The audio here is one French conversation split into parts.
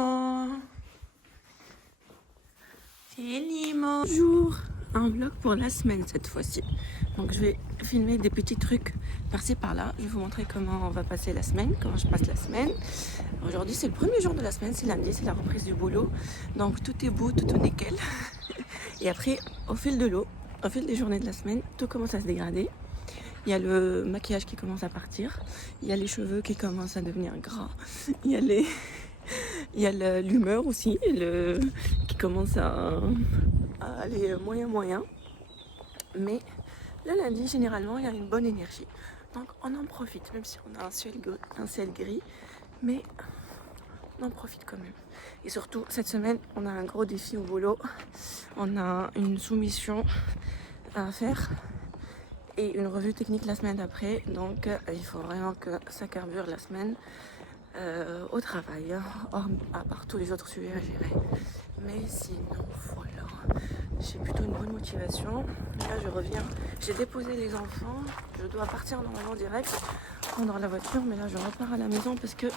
Limo. C'est Limo. Bonjour. Un vlog pour la semaine cette fois-ci. Donc je vais filmer des petits trucs par-ci par-là. Je vais vous montrer comment on va passer la semaine, comment je passe la semaine. Aujourd'hui c'est le premier jour de la semaine, c'est lundi, c'est la reprise du boulot. Donc tout est beau, tout est nickel. Et après, au fil de l'eau, au fil des journées de la semaine, tout commence à se dégrader. Il y a le maquillage qui commence à partir, il y a les cheveux qui commencent à devenir gras, il y a l'humeur aussi qui commence à aller moyen. Mais le lundi, généralement, il y a une bonne énergie. Donc on en profite, même si on a un ciel gris, mais on en profite quand même. Et surtout, cette semaine, on a un gros défi au boulot. On a une soumission à faire et une revue technique la semaine d'après. Donc il faut vraiment que ça carbure la semaine au travail, à part tous les autres sujets à gérer. Mais sinon, voilà, j'ai plutôt une bonne motivation. Là, je reviens, j'ai déposé les enfants, je dois partir normalement direct, prendre la voiture, mais là, je repars à la maison parce que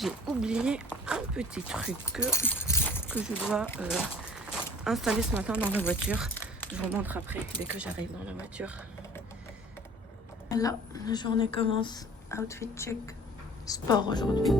j'ai oublié un petit truc que je dois installer ce matin dans la voiture. Je vous montre après, dès que j'arrive dans la voiture. Là, la journée commence. Outfit check. Sport aujourd'hui.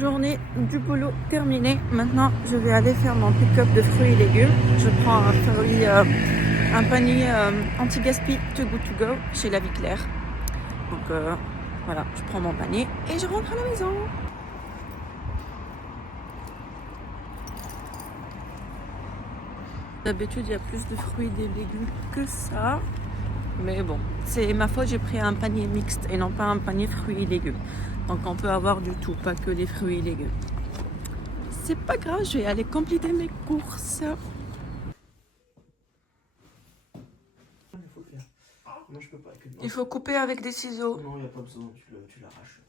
Journée du boulot terminée. Maintenant, je vais aller faire mon pick-up de fruits et légumes. Je prends un panier anti-gaspi Too Good To Go chez La Vie Claire. Donc voilà, je prends mon panier et je rentre à la maison. D'habitude, il y a plus de fruits et des légumes que ça. Mais bon, c'est ma faute, j'ai pris un panier mixte et non pas un panier fruits et légumes. Donc on peut avoir du tout, pas que les fruits et légumes. C'est pas grave, je vais aller compléter mes courses. Moi, je peux pas avec une main. Il faut couper avec des ciseaux. Non, il n'y a pas besoin, tu l'arraches.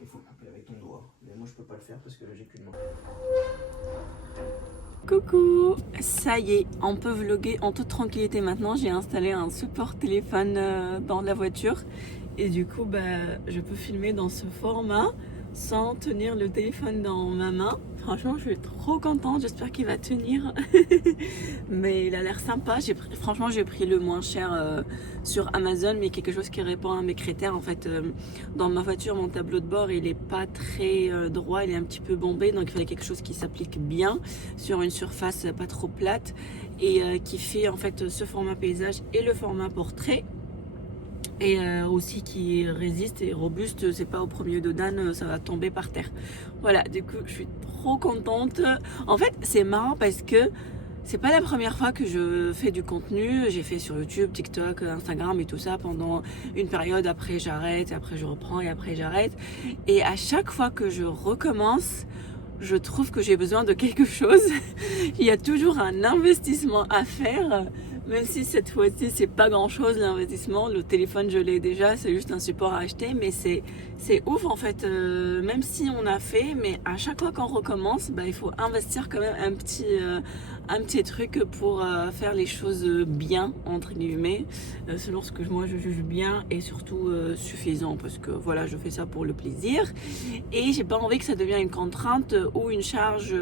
Il faut couper avec ton doigt. Mais moi, je peux pas le faire parce que là, j'ai qu'une main. Coucou, ça y est, on peut vlogger en toute tranquillité maintenant. J'ai installé un support téléphone dans la voiture et du coup je peux filmer dans ce format sans tenir le téléphone dans ma main. Franchement, je suis trop contente, j'espère qu'il va tenir. Mais il a l'air sympa. Franchement, j'ai pris le moins cher sur Amazon, mais quelque chose qui répond à mes critères. En fait, dans ma voiture, mon tableau de bord, il est pas très droit, il est un petit peu bombé, donc il fallait quelque chose qui s'applique bien sur une surface pas trop plate et qui fait en fait ce format paysage et le format portrait. Et aussi qui résiste et robuste, c'est pas au premier dos d'âne, ça va tomber par terre. Voilà, du coup je suis trop contente. En fait c'est marrant parce que c'est pas la première fois que je fais du contenu. J'ai fait sur YouTube, TikTok, Instagram et tout ça pendant une période. Après j'arrête, et après je reprends et après j'arrête. Et à chaque fois que je recommence, je trouve que j'ai besoin de quelque chose. Il y a toujours un investissement à faire. Même si cette fois-ci c'est pas grand chose l'investissement, le téléphone je l'ai déjà, c'est juste un support à acheter, mais c'est ouf en fait, même si on a fait, mais à chaque fois qu'on recommence, il faut investir quand même un petit truc pour faire les choses bien, entre guillemets, selon ce que moi je juge bien et surtout suffisant, parce que voilà, je fais ça pour le plaisir et j'ai pas envie que ça devienne une contrainte ou une charge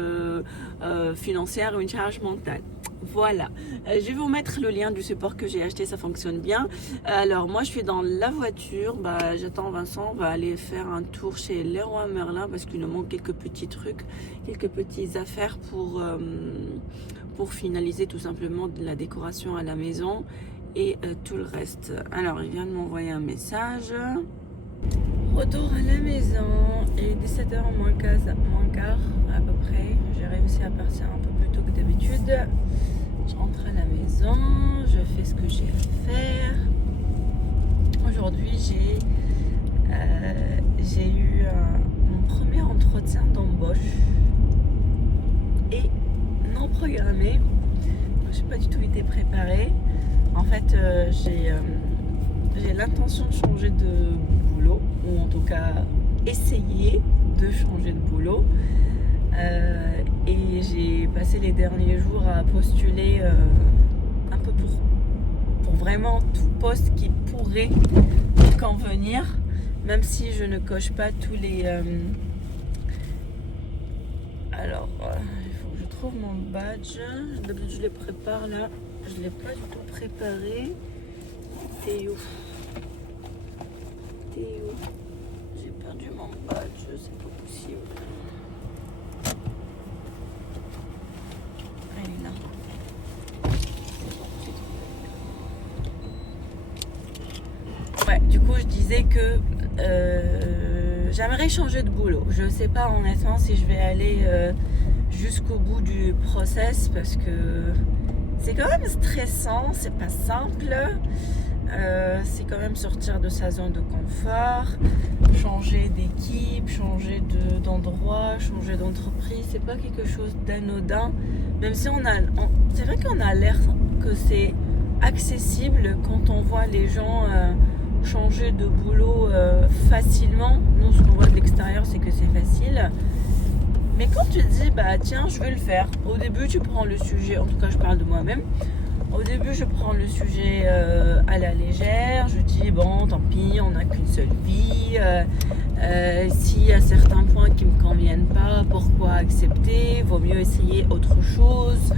financière ou une charge mentale. Voilà, je vais vous mettre le lien du support que j'ai acheté, ça fonctionne bien. Alors moi je suis dans la voiture, j'attends Vincent, on va aller faire un tour chez Leroy Merlin parce qu'il nous manque quelques petits trucs, quelques petites affaires pour finaliser tout simplement de la décoration à la maison et tout le reste. Alors il vient de m'envoyer un message. Retour à la maison, il est 17h moins quart à peu près. J'ai réussi à partir un peu plus tôt que d'habitude. Je rentre à la maison. maison, je fais ce que j'ai à faire. Aujourd'hui, j'ai eu mon premier entretien d'embauche et non programmé. Donc, j'ai pas du tout été préparée. En fait, j'ai l'intention de changer de boulot, ou en tout cas essayer de changer de boulot. Et j'ai passé les derniers jours à postuler un peu pour vraiment tout poste qui pourrait me convenir, même si je ne coche pas tous les... Alors, il faut que je trouve mon badge. D'habitude, je les prépare là. Je ne l'ai pas du tout préparé. T'es où? J'ai perdu mon badge, c'est pas possible. Elle est là. Ouais, du coup, je disais que j'aimerais changer de boulot. Je ne sais pas honnêtement si je vais aller jusqu'au bout du process parce que c'est quand même stressant, c'est pas simple. C'est quand même sortir de sa zone de confort, changer d'équipe, changer d'endroit, changer d'entreprise. C'est pas quelque chose d'anodin. Même si c'est vrai qu'on a l'air que c'est accessible quand on voit les gens changer de boulot facilement. Nous, ce qu'on voit de l'extérieur, c'est que c'est facile. Mais quand tu dis, bah tiens, je vais le faire. Au début, tu prends le sujet, en tout cas, je parle de moi-même. Au début, je prends le sujet à la légère. Je dis, bon, tant pis, on n'a qu'une seule vie. S'il y a certains points qui ne me conviennent pas, pourquoi accepter? Vaut mieux essayer autre chose.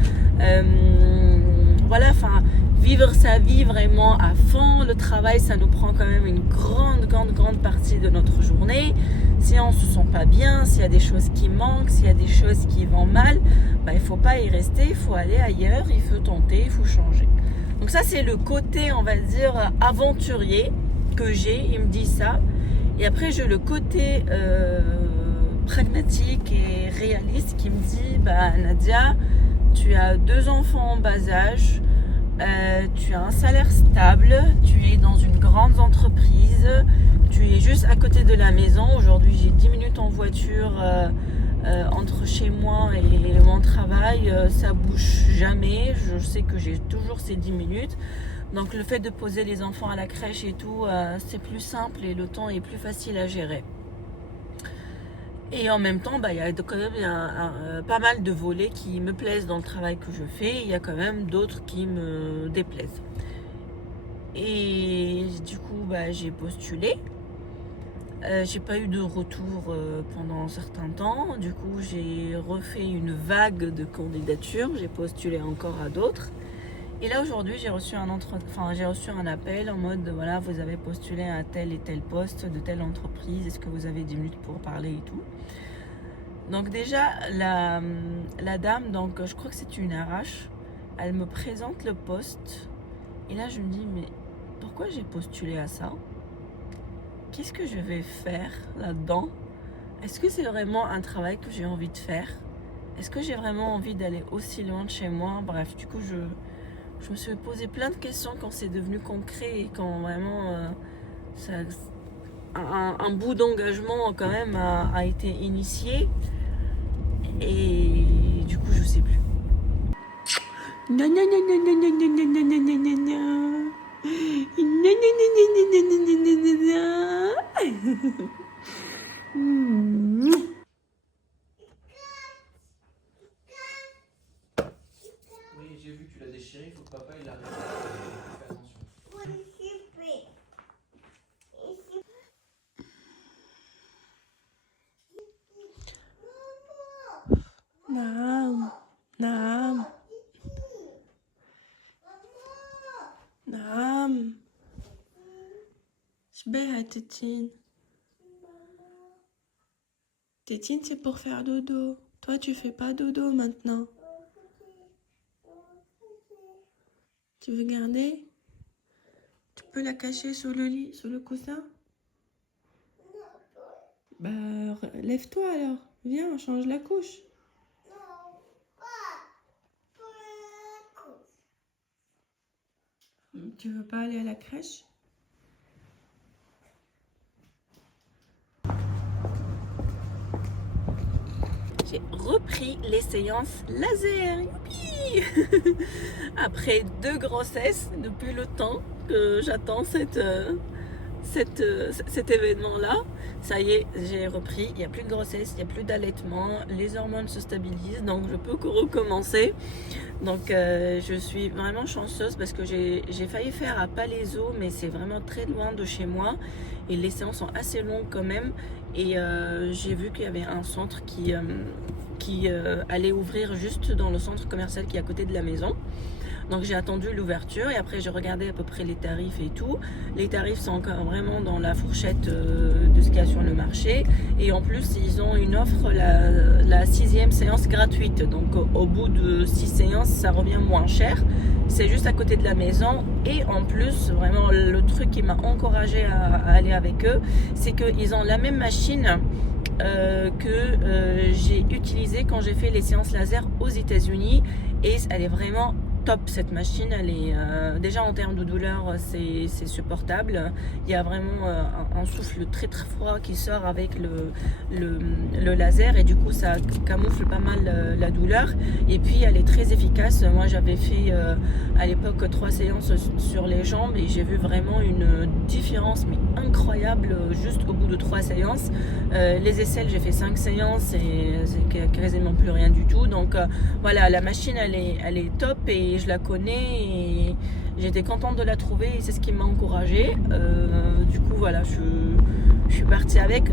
Voilà, enfin, vivre sa vie vraiment à fond. Le travail, ça nous prend quand même une grande partie de notre journée. Si on ne se sent pas bien, s'il y a des choses qui manquent, s'il y a des choses qui vont mal, bah, il ne faut pas y rester, il faut aller ailleurs, il faut tenter, il faut changer. Donc ça, c'est le côté, on va dire, aventurier que j'ai, il me dit ça. Et après, j'ai le côté pragmatique et réaliste qui me dit, bah, Nadia, tu as 2 enfants en bas âge, tu as un salaire stable, tu es dans une grande entreprise, tu es juste à côté de la maison. Aujourd'hui, j'ai 10 minutes en voiture entre chez moi et mon travail. Ça bouge jamais. Je sais que j'ai toujours ces 10 minutes. Donc, le fait de poser les enfants à la crèche et tout, c'est plus simple et le temps est plus facile à gérer. Et en même temps, bah, il y a quand même pas mal de volets qui me plaisent dans le travail que je fais. Il y a quand même d'autres qui me déplaisent. Et du coup, bah, j'ai postulé. J'ai pas eu de retour pendant un certain temps. Du coup, j'ai refait une vague de candidatures. J'ai postulé encore à d'autres. Et là, aujourd'hui, j'ai reçu un appel en mode, voilà, vous avez postulé à tel et tel poste de telle entreprise. Est-ce que vous avez 10 minutes pour parler et tout? Donc déjà, la dame, donc je crois que c'est une RH, elle me présente le poste. Et là, je me dis, mais pourquoi j'ai postulé à ça? Qu'est-ce que je vais faire là-dedans? Est-ce que c'est vraiment un travail que j'ai envie de faire? Est-ce que j'ai vraiment envie d'aller aussi loin de chez moi? Bref, du coup, je me suis posé plein de questions quand c'est devenu concret et quand vraiment un bout d'engagement quand même a été initié. Et du coup, je sais plus. Non, non, non, non, non, non, non, non, non, non, non, non. Non, non, non, non, non, non, non, non, non, non. Oui, j'ai vu que tu l'as déchiré, il faut que papa il arrive. Fais attention. نعم نعم نعم شبيها Tétine? Tétine, c'est pour faire dodo. Toi, tu fais pas dodo maintenant. Tu veux garder? Tu peux la cacher sous le lit, sous le coussin? Bah, lève-toi alors. Viens, on change la couche. Tu veux pas aller à la crèche? J'ai repris les séances laser. Youpi. Après 2 grossesses, depuis le temps que j'attends cet événement-là, ça y est, j'ai repris. Il n'y a plus de grossesse, il n'y a plus d'allaitement, les hormones se stabilisent, donc je peux recommencer. Donc je suis vraiment chanceuse parce que j'ai failli faire à Palaiseau, mais c'est vraiment très loin de chez moi et les séances sont assez longues quand même. Et j'ai vu qu'il y avait un centre qui allait ouvrir juste dans le centre commercial qui est à côté de la maison. Donc j'ai attendu l'ouverture et après j'ai regardé à peu près les tarifs et tout. Les tarifs sont encore vraiment dans la fourchette de ce qu'il y a sur le marché. Et en plus ils ont une offre, la 6e séance gratuite. Donc au bout de 6 séances ça revient moins cher. C'est juste à côté de la maison. Et en plus vraiment le truc qui m'a encouragée à aller avec eux, c'est qu'ils ont la même machine que j'ai utilisée quand j'ai fait les séances laser aux États-Unis. Et elle est vraiment top, cette machine. Elle est déjà en termes de douleur c'est supportable. Il y a vraiment un souffle très très froid qui sort avec le laser et du coup ça camoufle pas mal la douleur et puis elle est très efficace. Moi j'avais fait à l'époque 3 séances sur les jambes et j'ai vu vraiment une différence mais incroyable juste au bout de 3 séances. Les aisselles j'ai fait 5 séances et c'est quasiment plus rien du tout. Donc voilà, la machine elle est top et je la connais et j'étais contente de la trouver et c'est ce qui m'a encouragée. Du coup voilà, je suis partie avec,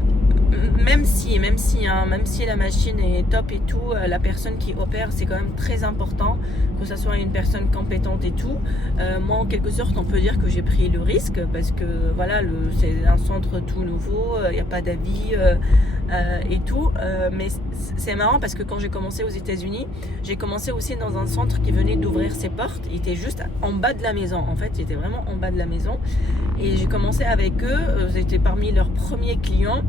même si la machine est top et tout, la personne qui opère c'est quand même très important que ça soit une personne compétente et tout. Moi en quelque sorte on peut dire que j'ai pris le risque parce que voilà, c'est un centre tout nouveau, il n'y a pas d'avis et tout, mais c'est marrant parce que quand j'ai commencé aux États-Unis, j'ai commencé aussi dans un centre qui venait d'ouvrir ses portes. Il était juste en bas de la maison, en fait, il était vraiment en bas de la maison. Et j'ai commencé avec eux, j'étais parmi leurs premiers clients.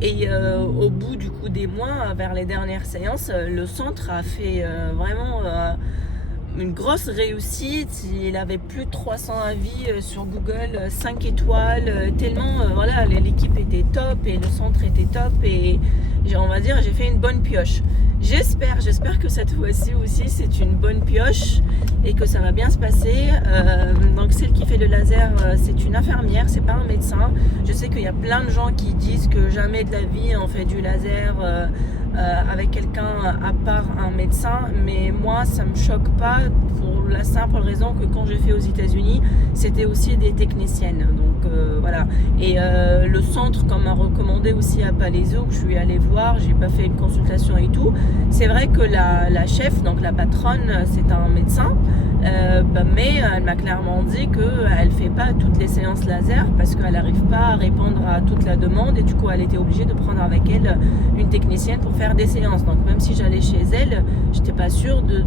Et au bout du coup des mois, vers les dernières séances, le centre a fait vraiment une grosse réussite. Il avait plus de 300 avis sur Google, 5 étoiles, tellement voilà, l'équipe était top et le centre était top et on va dire j'ai fait une bonne pioche. J'espère que cette fois-ci aussi c'est une bonne pioche et que ça va bien se passer. Donc celle qui fait le laser c'est une infirmière, c'est pas un médecin. Je sais qu'il y a plein de gens qui disent que jamais de la vie on fait du laser avec quelqu'un à part un médecin, mais moi ça me choque pas pour la simple raison que quand j'ai fait aux États-Unis c'était aussi des techniciennes, donc voilà. Et le centre qu'on m'a recommandé aussi à Palaiseau, que je suis allée voir, j'ai pas fait une consultation et tout, c'est vrai que la chef, donc la patronne, c'est un médecin, mais elle m'a clairement dit qu'elle fait pas toutes les séances laser parce qu'elle n'arrive pas à répondre à toute la demande et du coup elle était obligée de prendre avec elle une technicienne pour faire des séances. Donc même si j'allais chez elle, j'étais pas sûre de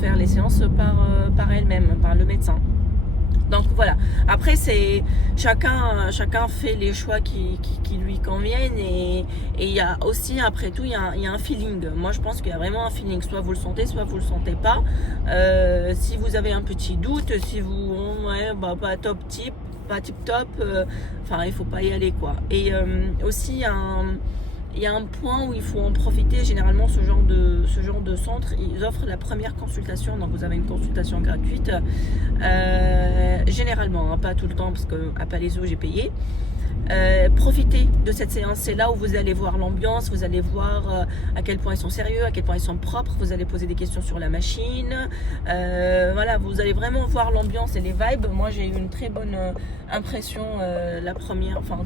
faire les séances par elle-même, par le médecin. Donc voilà, après c'est chacun fait les choix qui lui conviennent et il y a aussi, après tout, il y a un feeling. Moi je pense qu'il y a vraiment un feeling, soit vous le sentez, soit vous le sentez pas. Si vous avez un petit doute, si vous pas tip top, il faut pas y aller quoi. Et aussi il y a un point où il faut en profiter. Généralement ce genre de centre, ils offrent la première consultation, donc vous avez une consultation gratuite, généralement, pas tout le temps parce qu'à Palaiseau j'ai payé. Profitez de cette séance, c'est là où vous allez voir l'ambiance, vous allez voir à quel point ils sont sérieux, à quel point ils sont propres, vous allez poser des questions sur la machine, voilà, vous allez vraiment voir l'ambiance et les vibes. Moi j'ai eu une très bonne impression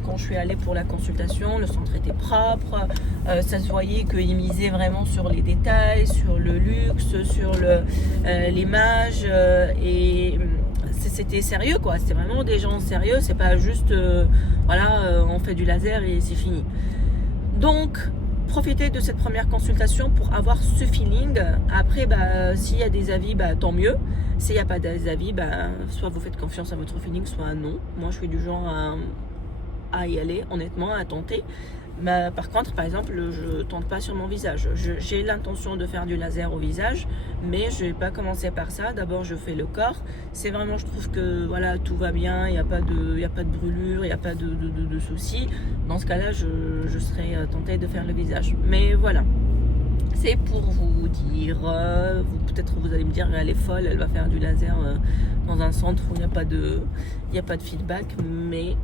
quand je suis allée pour la consultation, le centre était propre, ça se voyait qu'ils misaient vraiment sur les détails, sur le luxe, sur l'image et c'était sérieux quoi, c'était vraiment des gens sérieux, c'est pas juste on fait du laser et c'est fini. Donc profitez de cette première consultation pour avoir ce feeling. Après s'il y a des avis tant mieux, s'il n'y a pas d'avis soit vous faites confiance à votre feeling, soit non. Moi je suis du genre à y aller, honnêtement, à tenter. Mais par contre, par exemple, je tente pas sur mon visage. J'ai l'intention de faire du laser au visage, mais je vais pas commencer par ça. D'abord, je fais le corps. C'est vraiment, je trouve que voilà, tout va bien, il n'y a pas de brûlure, il n'y a pas de soucis. Dans ce cas-là, je serais tentée de faire le visage. Mais voilà. C'est pour vous dire, peut-être vous allez me dire elle est folle, elle va faire du laser dans un centre où il n'y a pas de feedback, mais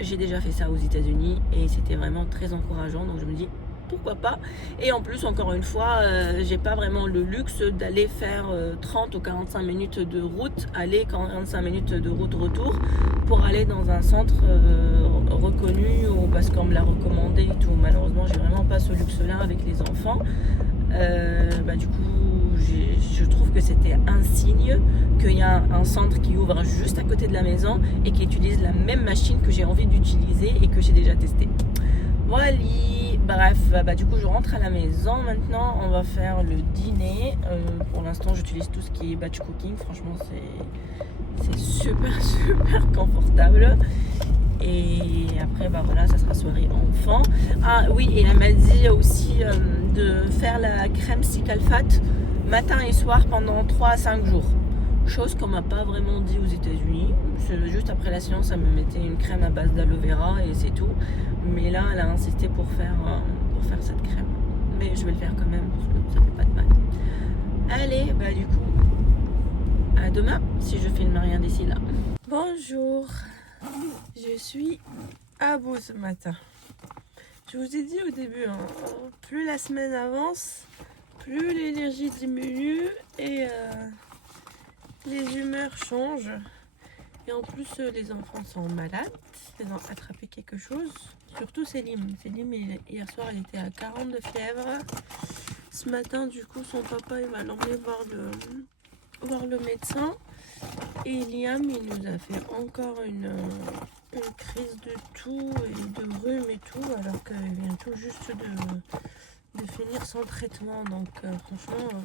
j'ai déjà fait ça aux États-Unis et c'était vraiment très encourageant, donc je me dis pourquoi pas. Et en plus, encore une fois, j'ai pas vraiment le luxe d'aller faire 30 ou 45 minutes de route, aller 45 minutes de route retour pour aller dans un centre reconnu ou parce qu'on me l'a recommandé et tout. Malheureusement, j'ai vraiment pas ce luxe-là avec les enfants. Du coup, je trouve que c'était un signe qu'il y a un centre qui ouvre juste à côté de la maison et qui utilise la même machine que j'ai envie d'utiliser et que j'ai déjà testé. Voilà, bref, du coup je rentre à la maison maintenant, on va faire le dîner. Pour l'instant j'utilise tout ce qui est batch cooking, franchement c'est super confortable. Et après voilà, ça sera soirée enfant. Ah oui, et elle m'a dit aussi de faire la crème Cicalfate matin et soir pendant 3 à 5 jours. Chose qu'on m'a pas vraiment dit aux États-Unis. Juste après la séance, elle me mettait une crème à base d'aloe vera et c'est tout. Mais là, elle a insisté pour faire cette crème. Mais je vais le faire quand même parce que ça fait pas de mal. Allez, du coup, à demain si je filme rien d'ici là. Bonjour, je suis à bout ce matin. Je vous ai dit au début, plus la semaine avance, plus l'énergie diminue et les humeurs changent. Et en plus, les enfants sont malades. Ils ont attrapé quelque chose. Surtout Selim. Selim, hier soir, il était à 40 de fièvre. Ce matin, du coup, son papa, il va l'emmener voir le médecin. Et Liam, il nous a fait encore une crise de toux et de rhume et tout, alors qu'il vient tout juste de finir son traitement. Donc, franchement,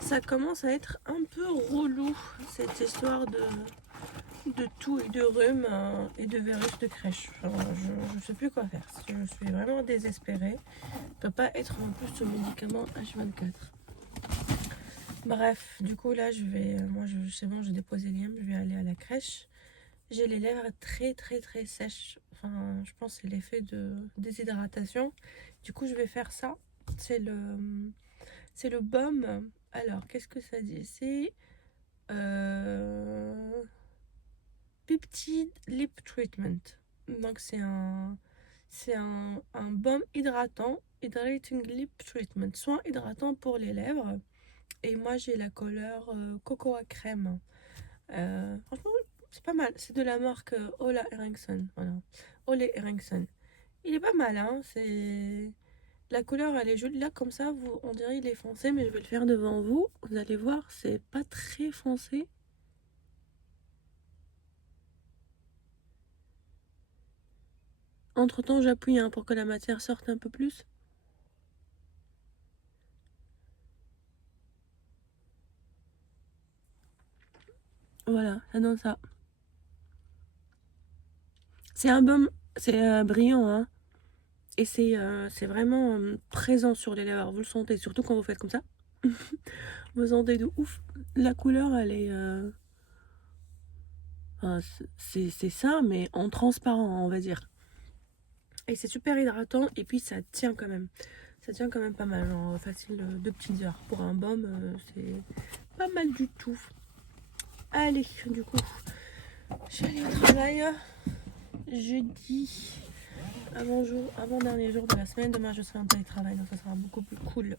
ça commence à être un peu relou, cette histoire de toux et de rhume et de virus de crèche. Enfin, je ne sais plus quoi faire. Je suis vraiment désespérée. Je ne peux pas être en plus sous médicament H24. Bref, du coup là c'est bon, j'ai déposé Liam, je vais aller à la crèche. J'ai les lèvres très sèches. Enfin, je pense que c'est l'effet de déshydratation. Du coup, je vais faire ça. C'est le baume. Alors, qu'est-ce que ça dit? C'est Peptide Lip Treatment. Donc c'est un baume hydratant, Hydrating Lip Treatment, soin hydratant pour les lèvres. Et moi j'ai la couleur cocoa crème. Franchement c'est pas mal, c'est de la marque Ola Eriksson. Voilà, Ole Eriksson. Il est pas mal, hein. La couleur elle est jolie là, comme ça on dirait il est foncé, mais je vais le faire devant vous. Vous allez voir, c'est pas très foncé. Entre temps j'appuie pour que la matière sorte un peu plus. Voilà, ça donne ça. C'est un baume, c'est brillant, hein. Et c'est vraiment présent sur les lèvres. Vous le sentez, surtout quand vous faites comme ça. Vous sentez de ouf. La couleur, elle est... c'est ça, mais en transparent, on va dire. Et c'est super hydratant. Et puis, ça tient quand même. Ça tient quand même pas mal. Genre, facile 2 petites heures. Pour un baume, c'est pas mal du tout. Allez, du coup, je vais aller au travail. Jeudi, avant-dernier jour de la semaine. Demain, je serai en télétravail, donc ça sera beaucoup plus cool.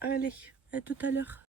Allez, à tout à l'heure.